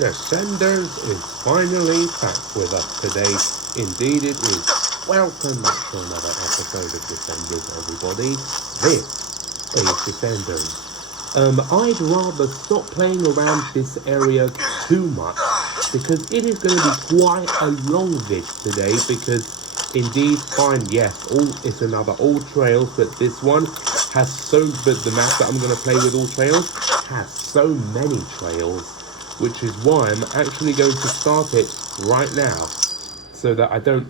Defenders is finally back with us today. Indeed it is. Welcome back to another episode of Defenders, everybody. This is Defenders. I'd rather stop playing around this area too much because it is going to be quite a long vid today because indeed, fine, yes, it's another all trails, but this one has but the map that I'm going to play with all trails has so many trails, which is why I'm actually going to start it right now, so that I don't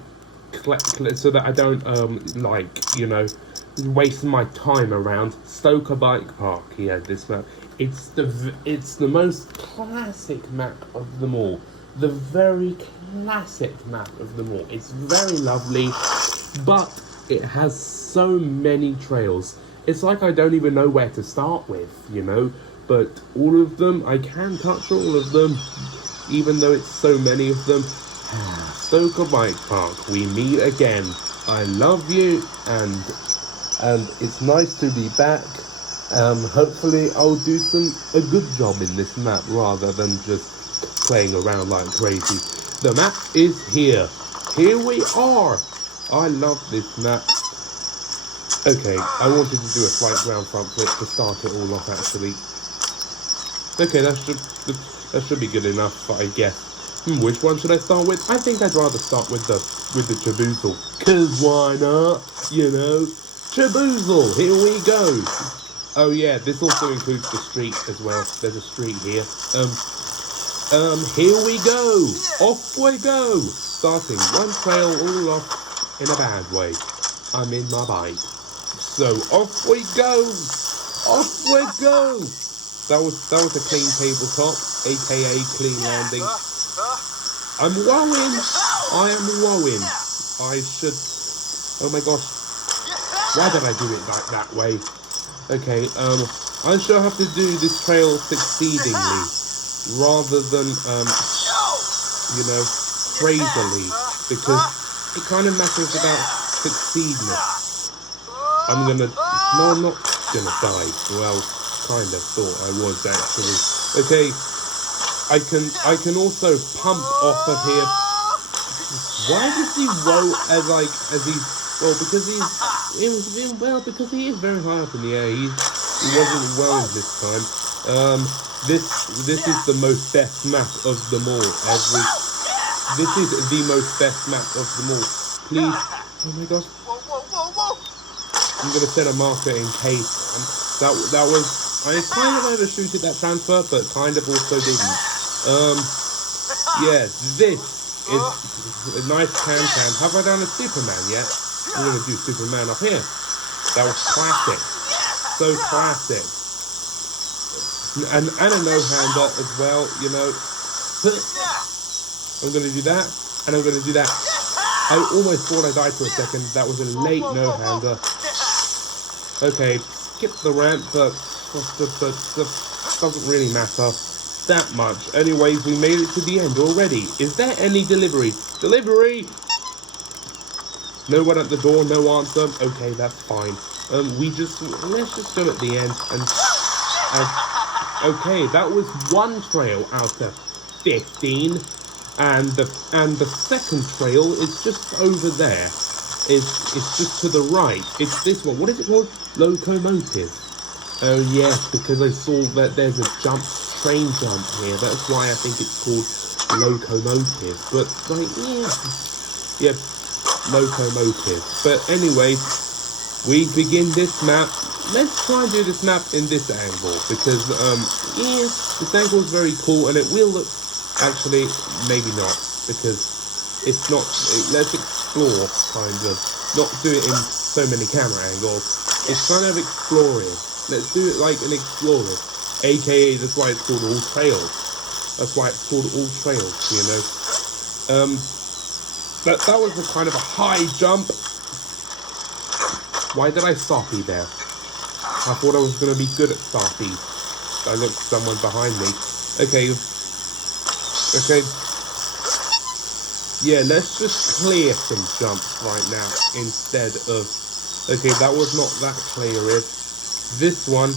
waste my time around Stoker Bike Park. Yeah, this map. It's the most classic map of them all. The very classic map of them all. It's very lovely, but it has so many trails. It's like I don't even know where to start with, but all of them, I can touch all of them, even though it's so many of them. Stoker Bike Park, we meet again. I love you, and it's nice to be back. Hopefully I'll do a good job in this map rather than just playing around like crazy. The map is here. Here we are. I love this map. Okay, I wanted to do a slight ground front flip to start it all off actually. Okay, that should be good enough, I guess. Which one should I start with? I think I'd rather start with the Chaboozle. Cause why not? Chaboozle, here we go. Oh yeah, this also includes the street as well. There's a street here. Here we go. Off we go. Starting one trail all off in a bad way. I'm in my bike. So off we go. Off we go. That was a clean tabletop, aka clean landing. I'm wowing. I am wowing. I should. Oh my gosh. Why did I do it like that way? Okay. I shall have to do this trail succeedingly, rather than crazily, because it kind of matters about succeedness. No, I'm not gonna die. Well, kind of thought I was actually. Okay, I can also pump off of here. Why does he roll because he is very high up in the air. He wasn't well this time. This is the most best map of them all. This is the most best map of them all. Please, oh my gosh. I'm gonna set a marker in case. That was, I kind of overshooted that transfer, but kind of also didn't. Yeah, this is a nice can-can. Have I done a Superman yet? I'm gonna do Superman up here. That was classic. So classic. And a no-hander as well, I'm gonna do that, and I'm gonna do that. I almost thought I died for a second. That was a late no-hander. Okay, skip the ramp, but doesn't really matter that much. Anyways, we made it to the end already. Is there any delivery? Delivery! No one at the door, no answer. Okay, that's fine. Let's just go at the end and okay, that was one trail out of 15, and the second trail is just over there. It's just to the right. It's this one. What is it called? Locomotive. Oh yes, because I saw that there's a train jump here. That's why I think it's called Locomotive. But yeah, Locomotive. But anyway, we begin this map. Let's try and do this map in this angle because this angle is very cool, and it will look. Actually, maybe not, because it's not. Let's explore, kind of. Not do it in so many camera angles. It's kind of exploring. Let's do it like an explorer, aka that's why it's called all trails. That's why it's called all trails, But that was a kind of a high jump. Why did I Starpy there? I thought I was going to be good at Starpy. I looked at someone behind me. Okay. Yeah, let's just clear some jumps right now instead of... Okay, that was not that clear-ish. This one,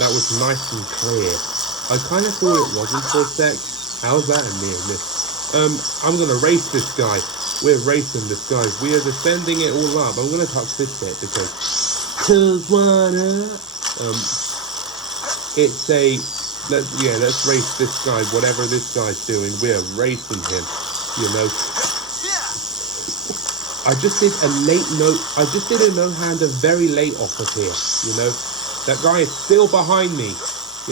that was nice and clear. I kind of thought it wasn't for a sec, How's that a near miss? I'm gonna race this guy. We're racing this guy. We are descending it all up. I'm gonna touch this bit because it's a let's race this guy. Whatever this guy's doing, we're racing him. You know. I just did a late note. I just did a no-hander very late off of here. You know, that guy is still behind me.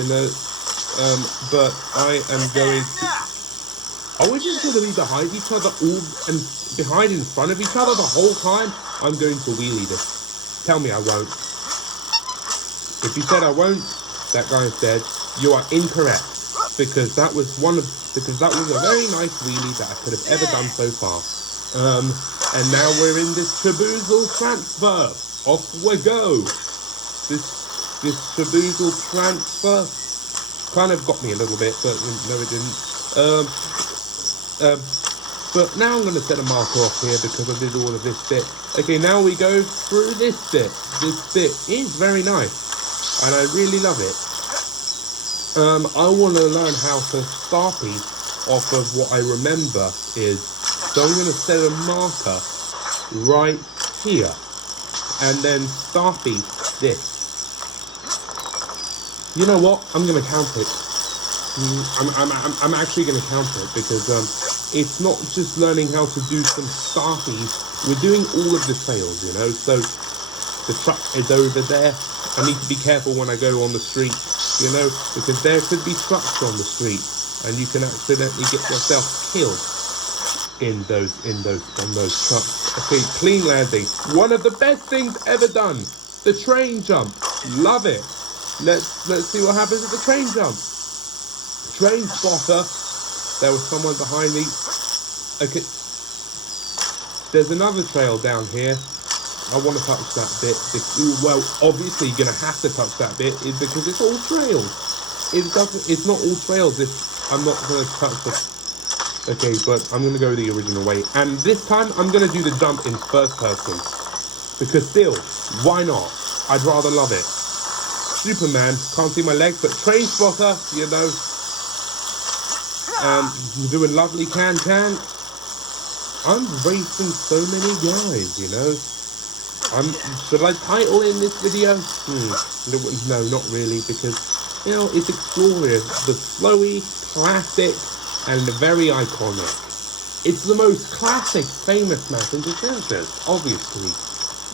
You know, but I am going to. Are we just going to be behind each other all and behind in front of each other the whole time? I'm going to wheelie this. Tell me I won't. If you said I won't, that guy said you are incorrect because that was a very nice wheelie that I could have ever done so far. And now we're in this Traboozle transfer. Off we go. This Traboozle transfer kind of got me a little bit, but no, it didn't. But now I'm going to set a marker off here because I did all of this bit. Okay, now we go through this bit. This bit is very nice, and I really love it. I want to learn how to Starpy off of what I remember is. So I'm going to set a marker right here, and then Starpy this. You know what? I'm going to count it. I'm actually going to count it because it's not just learning how to do some Starpies. We're doing all of the trails, you know. So the truck is over there. I need to be careful when I go on the street, you know, because there could be trucks on the street, and you can accidentally get yourself killed on those trucks. Okay, clean landing. One of the best things ever done. The train jump. Love it. Let's see what happens with the train jump. Train spotter. There was someone behind me. Okay. There's another trail down here. I want to touch that bit. Well, obviously you're gonna have to touch that bit is because it's all trails. It's not all trails if I'm not gonna touch the. Okay, but I'm going to go the original way. And this time, I'm going to do the jump in first person. Because still, why not? I'd rather love it. Superman, can't see my legs, but train spotter, you know. Doing lovely can-can. I'm racing so many guys, you know. Should I title in this video? No, not really, because, you know, it's Explorer. The flowy, classic, and very iconic. It's the most classic, famous map in Defenses, obviously.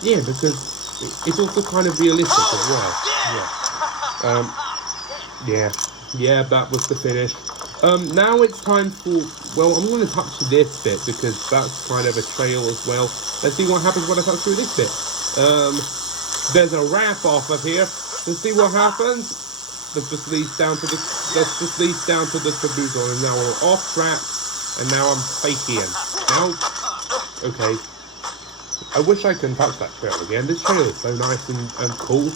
Yeah, because it's also kind of realistic as well. Yeah, that was the finish. Now it's time for, well, I'm going to touch this bit because that's kind of a trail as well. Let's see what happens when I touch through this bit. There's a ramp off of here. Let's see what happens. Let's just leads down to the Traboozle, and now we're off track, and now I'm faking. Now, okay. I wish I could touch that trail again. This trail is so nice and cool.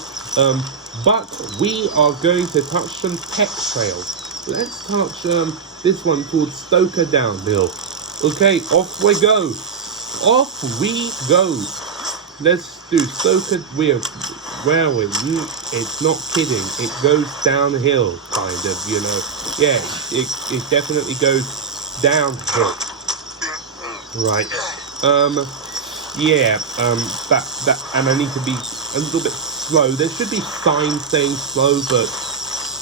But we are going to touch some tech trails. Let's touch this one called Stoker Downhill. Okay, off we go. Off we go. Let's do Stoker. It's not kidding. It goes downhill, kind of, you know. Yeah, it definitely goes downhill. Right. That, and I need to be a little bit slow. There should be signs saying slow, but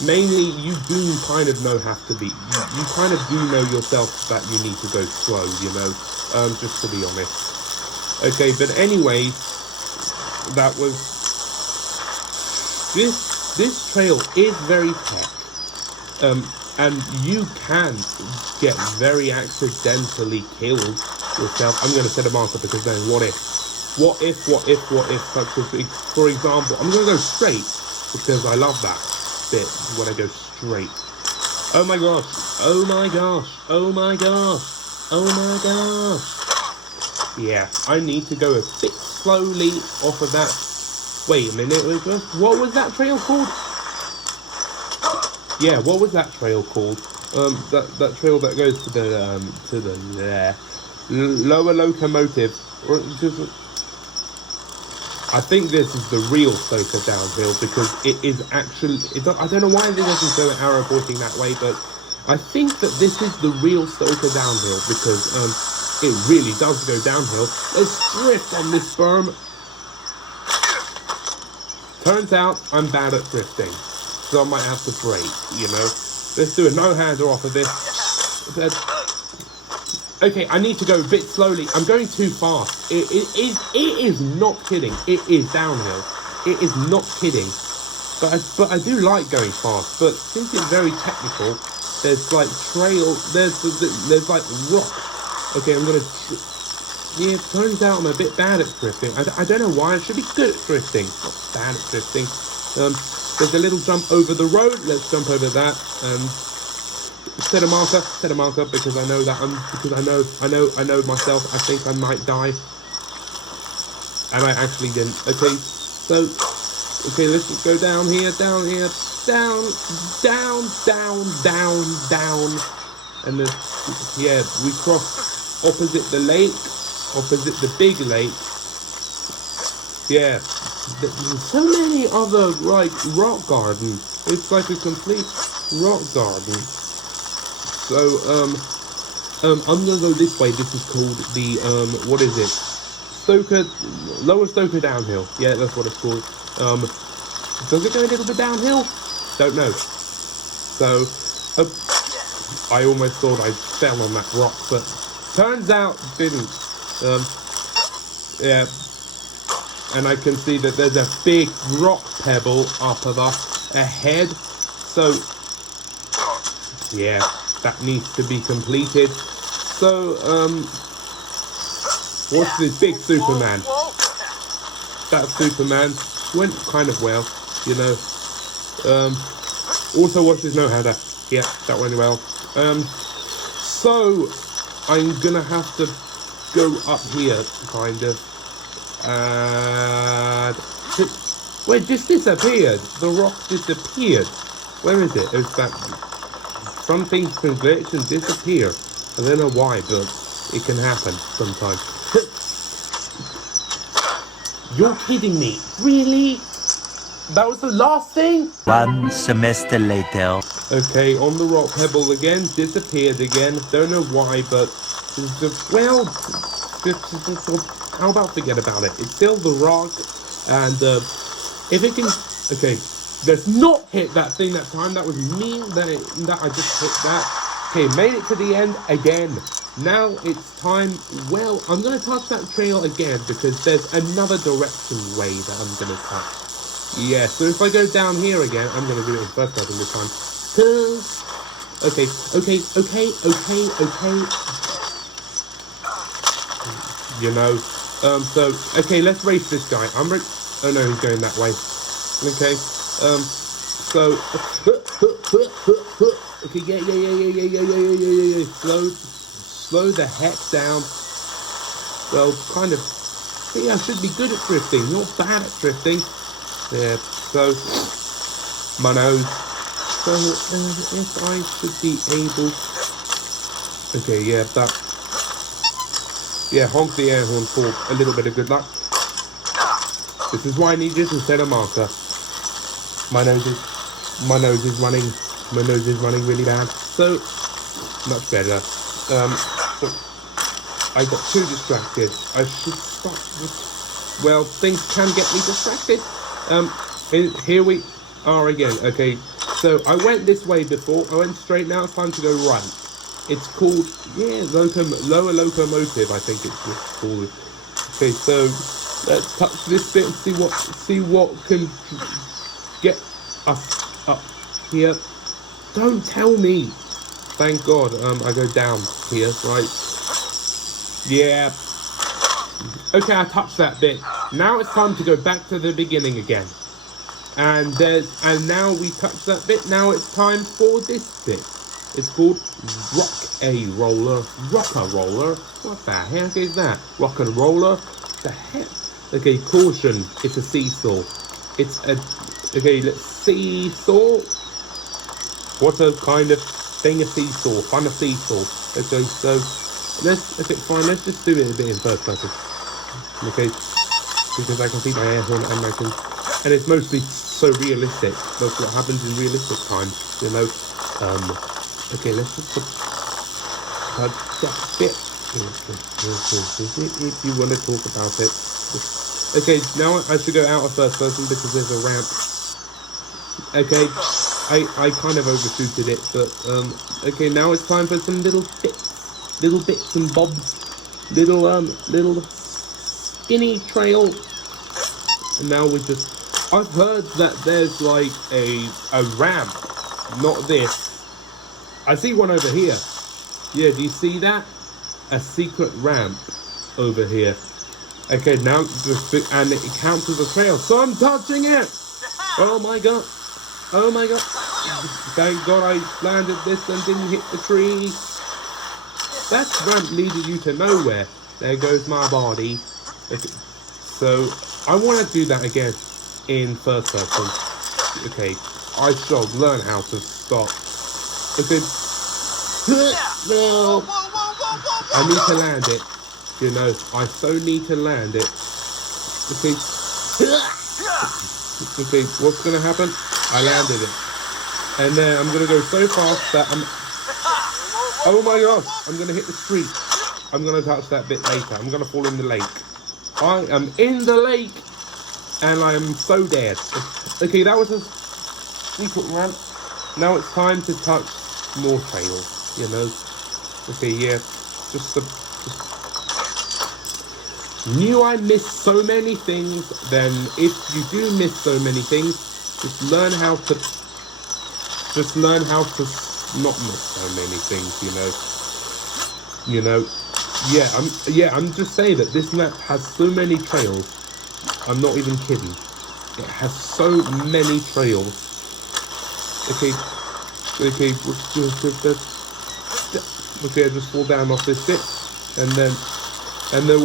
mainly you do kind of know have to be. You kind of do know yourself that you need to go slow, you know. Just to be honest. Okay, but anyways, that was. This trail is very tech, and you can get very accidentally killed yourself. I'm going to set a marker because then what if, for example, I'm going to go straight because I love that bit when I go straight. Oh my gosh, oh my gosh, oh my gosh, oh my gosh. Yeah, I need to go a bit slowly off of that. Wait a minute, what was that trail called? Yeah, what was that trail called? That trail that goes to the lower locomotive. Or just, I think this is the real Stoker Downhill because it is actually. I don't know why it doesn't go arrow pointing that way, but I think that this is the real Stoker downhill because it really does go downhill. Let's drift on this berm. Turns out I'm bad at drifting, so I might have to brake, you know. Let's do a no-hander off of this. Okay, I need to go a bit slowly. I'm going too fast. It is not kidding. It is downhill. It is not kidding. But I do like going fast. But since it's very technical, there's like trail. There's like rock. Okay, I'm gonna. Yeah, it turns out I'm a bit bad at drifting. I don't know why. I should be good at drifting. Not bad at drifting. There's a little jump over the road. Let's jump over that. Set a marker because I know that I know myself. I think I might die, and I actually didn't. Okay, so let's just go down here, down, and we cross opposite the lake. Opposite the big lake. Yeah, there's so many other like rock gardens. It's like a complete rock garden. So I'm gonna go this way. This is called the what is it? Stoker, Lower Stoker downhill. Yeah, that's what it's called. Does it go a little bit downhill? Don't know. So I almost thought I fell on that rock, but turns out didn't. Yeah, and I can see that there's a big rock pebble up of us ahead, so yeah, that needs to be completed. So what's this big Superman? That Superman went kind of well, you know. Also watch his no-hander. Yeah, that went well. So I'm gonna have to go up here, kind of. Wait, just disappeared. The rock disappeared. Where is it? It's that some things can glitch and disappear. I don't know why, but it can happen sometimes. You're kidding me? Really? That was the last thing? 1 semester later. Okay, on the rock pebble again, disappeared again. Don't know why, but well, how about forget about it? It's still the rock, and if it can, okay, let's not hit that thing that time. That was me. That I just hit that. Okay, made it to the end again. Now it's time. Well, I'm gonna touch that trail again because there's another direction way that I'm gonna touch. Yeah, so if I go down here again, I'm gonna do it in first person this time. Okay. You know, so, okay, let's race this guy. Oh no, he's going that way. Okay, so, okay, yeah. Slow the heck down. Well, kind of, see, I should be good at drifting, not bad at drifting. Yeah, so, my nose. So, if I should be able, okay, yeah, that. Yeah, honk the air horn for a little bit of good luck. This is why I need this instead of marker. My nose is running really bad. So much better. So I got too distracted. I should stop this. Well, things can get me distracted. Here we are again. Okay, so I went this way before. I went straight. Now it's time to go right. It's called, yeah, lower locomotive, I think it's called. Okay, so let's touch this bit and see what can get us up here. Don't tell me. Thank God, I go down here, right? Yeah. Okay, I touched that bit. Now it's time to go back to the beginning again. And now we touch that bit. Now it's time for this bit. It's called rocker roller. What the heck is that? Rock and roller? The heck? Okay, caution. It's a seesaw. Okay, let's seesaw. What a kind of thing a seesaw. Fun a seesaw. Okay, so fine. Let's just do it a bit in first person. Okay, because I can see my air horn and it's mostly so realistic. That's what happens in realistic times, you know. Okay, let's just touch that bit. If you want to talk about it. Okay, now I should go out of first person because there's a ramp. Okay, I kind of overshooted it, but okay, now it's time for some little bits and bobs, little skinny trail. And now we just, I've heard that there's like a ramp, not this. I see one over here. Yeah, do you see that? A secret ramp over here. Okay, now and it counts as a trail, so I'm touching it. Oh my god. Oh my god. Thank god I landed this and didn't hit the tree. That ramp leaded you to nowhere. There goes my body. Okay. So I want to do that again in first person. Okay, I shall learn how to stop. Okay. No. I need to land it. You know, I so need to land it. Okay. Okay, what's gonna happen? I landed it. And then I'm gonna go so fast that oh my gosh, I'm gonna hit the street. I'm gonna touch that bit later. I'm gonna fall in the lake. I am in the lake and I am so dead. Okay, that was a secret ramp. Now it's time to touch more trails, you know. Okay, yeah. Knew I missed so many things. Then if you do miss so many things, just learn how to not miss so many things, you know. I'm just saying that this map has so many trails. I'm not even kidding. It has so many trails. Okay, I just fall down off this bit, and then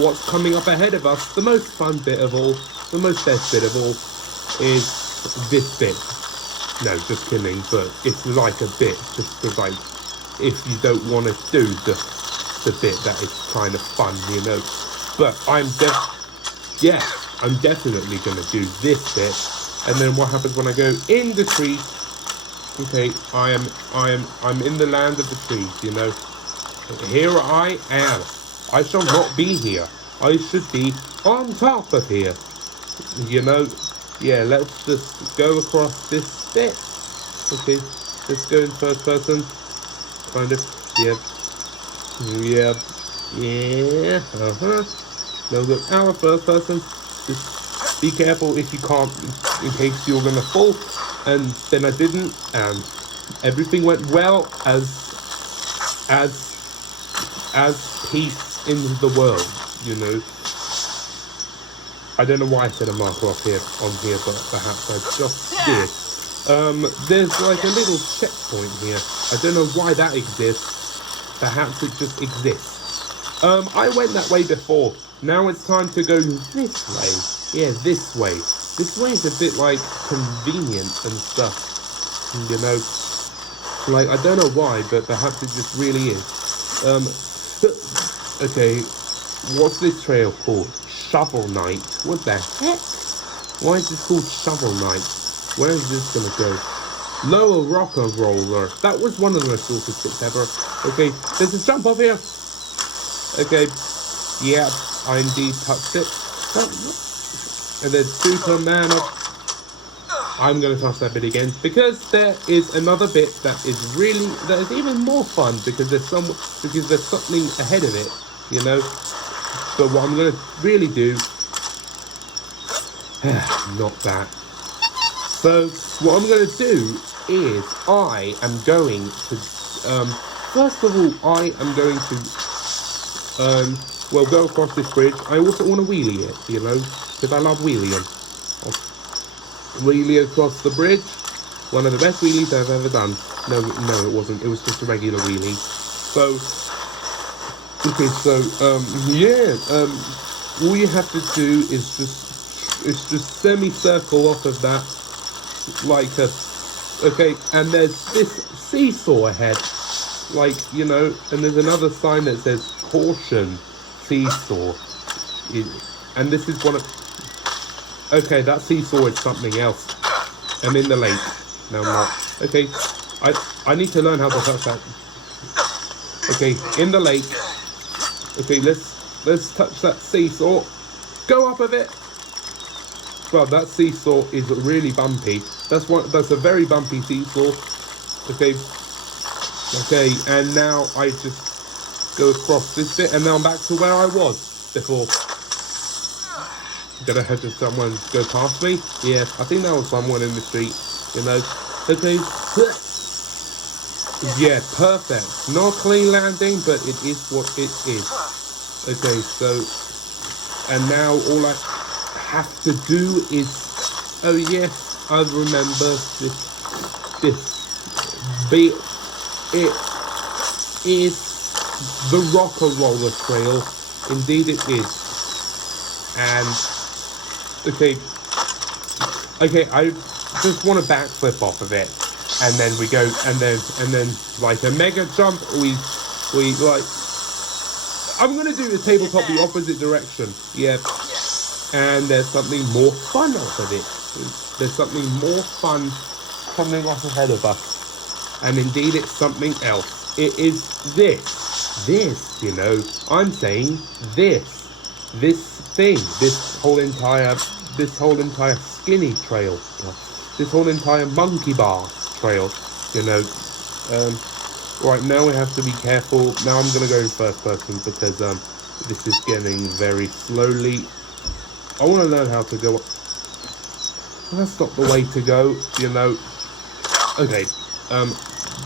what's coming up ahead of us, the most fun bit of all, the most best bit of all, is this bit. No, just kidding, but it's like a bit, just because, like, if you don't want to do the bit that is kind of fun, you know. But I'm definitely gonna do this bit, and then what happens when I go in the tree? Okay, I'm in the land of the trees, you know. Here I am. I shall not be here. I should be on top of here. You know? Yeah, let's just go across this bit. Okay, let's go in first person. Kind of. Yeah. Now go out of first person. Just be careful if you can't, in case you're gonna fall. And then I didn't, and everything went well as peace in the world, you know. I don't know why I said a marker on here, but perhaps I just did. There's like a little checkpoint here. I don't know why that exists. Perhaps it just exists. I went that way before. Now it's time to go this way. Yeah, this way. This way is a bit like convenient and stuff, you know. Like, I don't know why, but perhaps it just really is. Okay, what's this trail called? Shovel Night. What the heck? Why is this called Shovel Night? Where is this gonna go? Lower Rocker Roller. That was one of the most awesome bits ever. Okay, there's a jump off here. Okay, yeah, I indeed touched it. And then Superman up. I'm going to touch that bit again because there is another bit that is even more fun because there's something ahead of it, you know. But what I'm going to really do, not that. So what I'm going to do is I am going to, first of all, I am going to, go across this bridge. I also want to wheelie it, you know. Because I love wheeling. Wheelie across the bridge. One of the best wheelies I've ever done. No, it wasn't. It was just a regular wheelie. So, okay, all you have to do is just semicircle off of that, like okay, and there's this seesaw ahead, like, you know, and there's another sign that says caution seesaw, and this is one of. Okay, that seesaw is something else. I'm in the lake. No, I'm not. Okay, I need to learn how to touch that. Okay, in the lake. Okay, let's touch that seesaw. Go up a bit. Well, that seesaw is really bumpy. That's a very bumpy seesaw. Okay. Okay, and now I just go across this bit, and now I'm back to where I was before. Gonna have to someone go past me? Yeah, I think that was someone in the street, you know. Okay. Yeah, perfect. Not a clean landing, but it is what it is. Okay, so, and now all I have to do is, oh yes, I remember this bit. It is the Rocker Roller Trail. Indeed it is. And okay, I just want to backflip off of it, and then we go, and then like a mega jump. We like. I'm gonna do the tabletop the opposite direction. Yeah, and there's something more fun off of it. There's something more fun coming off ahead of us. And indeed, it's something else. It is this, you know, I'm saying this thing, this whole entire skinny trail, this whole entire monkey bar trail, you know. Right, now we have to be careful. Now I'm going to go in first person because this is getting very slowly. I want to learn how to go up. That's not the way to go, you know. Okay,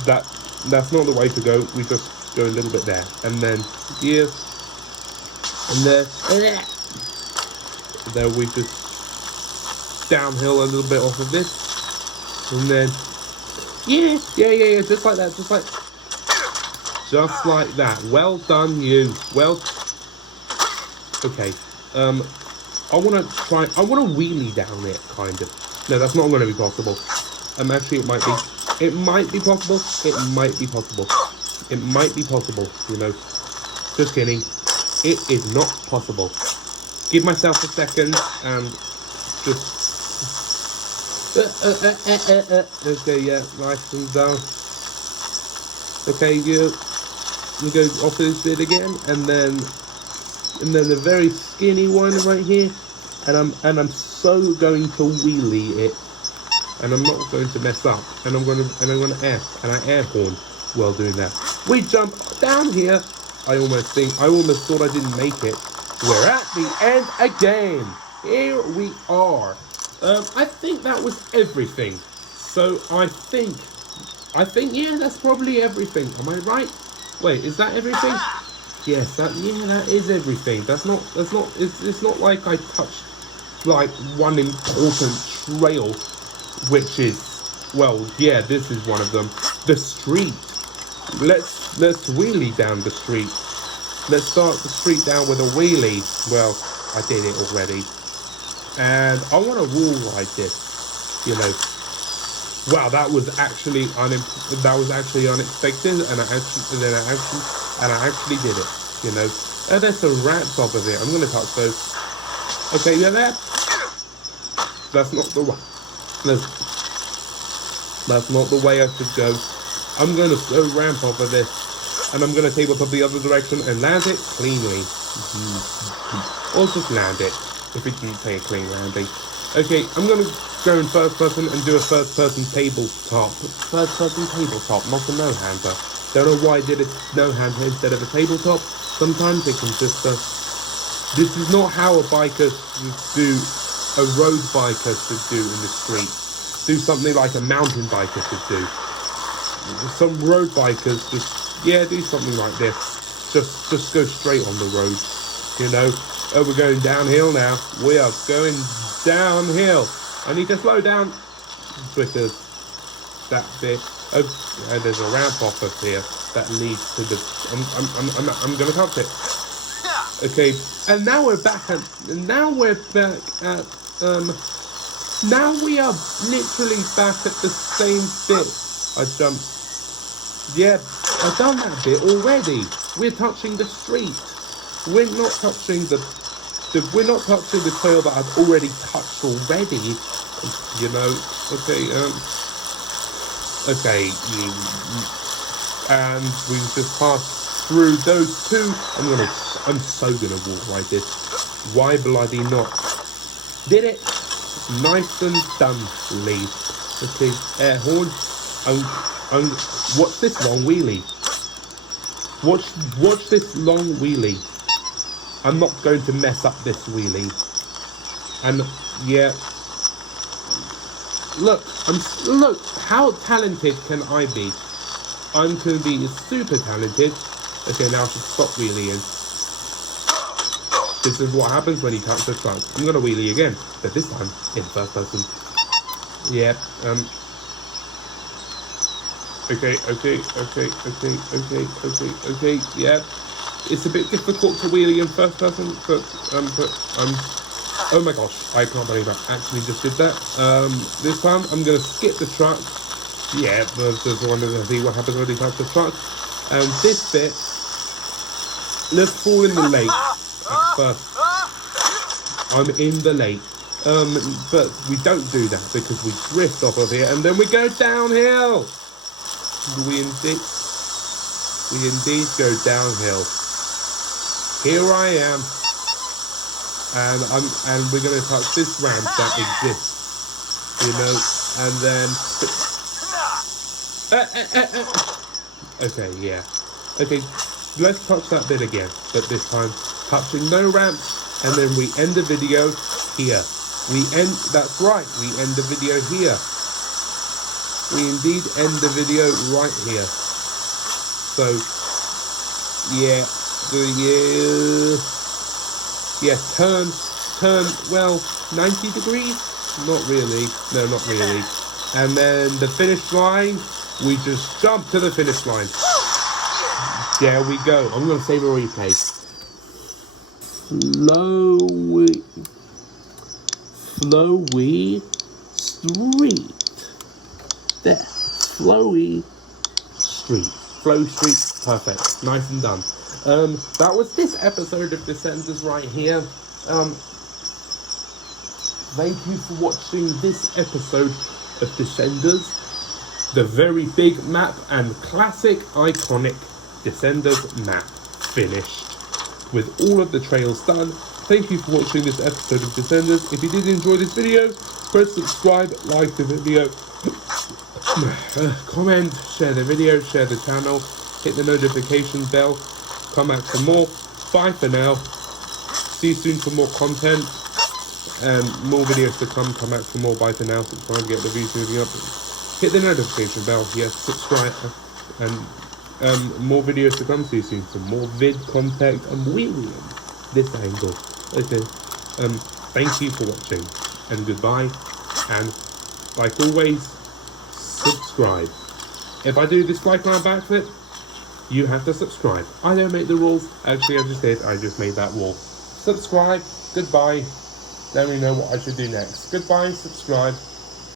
that's not the way to go. We just go a little bit there, and then here, and there. There we just downhill a little bit off of this, and then yeah, just like that, just like that. Well done, you. Well, okay. I want to wheelie down it, kind of. No, that's not going to be possible. Actually, it might be. It might be possible. It might be possible. It might be possible, you know. Just kidding. It is not possible. Give myself a second and just... Okay, yeah, nice and down. Okay, you go off this bit again, and then a very skinny one right here, and I'm so going to wheelie it. And I'm not going to mess up, and I'm gonna air horn while doing that. We jump down here. I almost thought I didn't make it. We're at the end again. Here we are. I think that was everything. So I think yeah, that's probably everything. Am I right? Wait, is that everything? Yes, that is everything. It's not like I touched like one important trail. Which is, well, yeah, this is one of them. The street. Let's wheelie down the street. Let's start the street down with a wheelie. Well, I did it already. And I want to wall ride this. You know. Wow, that was actually unexpected, and I actually did it. You know. And there's some rats off of it. I'm gonna touch those. Okay, you're there. That's not the one. That's not the way I should go. I'm going to slow ramp off of this, and I'm going to tabletop the other direction and land it cleanly. Or just land it, if it didn't say a clean landing. Okay, I'm going to go in first person and do a first person tabletop. First person tabletop, not a no-hander. Don't know why I did a no-hander instead of a tabletop. Sometimes it can just... this is not how a biker should do... A road biker should do in the street. Do something like a mountain biker should do. Some road bikers do something like this. Just go straight on the road. You know. Oh, we're going downhill now. We are going downhill. I need to slow down because that bit. Oh, and there's a ramp off of here that leads to the. I'm gonna touch it. Okay, and now we're back at. Now we are literally back at the same bit. I jumped. Yeah, I've done that bit already. We're touching the street. We're not touching the trail that I've already touched already. You know. Okay. Okay, and we just passed through those two. I'm so gonna walk like this. Why bloody not? Did it? Nice and done, Lee. Okay, air horn. Watch this long wheelie. Watch this long wheelie. I'm not going to mess up this wheelie. And yeah. Look, how talented can I be? I'm going to be super talented. Okay, now I should stop wheeling. This is what happens when you touch the truck. I'm going to wheelie again, but this time in first person. Yeah, Okay, yeah. It's a bit difficult to wheelie in first person, but oh my gosh, I can't believe I actually just did that. This time I'm gonna skip the truck. Yeah, just wanted to see what happens when you touch the truck. And this bit, let's fall in the lake at first. I'm in the lake. But we don't do that because we drift off of here and then we go downhill. We indeed go downhill. Here I am, and we're gonna touch this ramp that exists, you know, and then. Okay, yeah. Okay, let's touch that bit again, but this time touching no ramp, and then we end the video here. That's right, we end the video here. We indeed end the video right here. So, yeah, turn, well, 90 degrees? Not really, no, not really. And then the finish line, we just jump to the finish line. There we go. I'm going to save a replay. Flowy street. There. Flowy street. Flow street. Perfect. Nice and done. That was this episode of Descenders right here. Thank you for watching this episode of Descenders. The very big map and classic, iconic Descenders map finished. With all of the trails done. Thank you for watching this episode of Descenders. If you did enjoy this video, press subscribe, like the video, comment, share the video, share the channel, hit the notification bell, come back for more. Bye for now. See you soon for more content and more videos to come. Come back for more. Bye for now. Subscribe to get the views moving up. Hit the notification bell. Yes, subscribe and more videos to come. See you soon. Some more vid content and wheeling this angle. Okay. Thank you for watching and goodbye. And like always, subscribe. If I do this like my backflip, you have to subscribe. I don't make the rules. Actually, I just did. I just made that rule. Subscribe. Goodbye. Let me know what I should do next. Goodbye. Subscribe.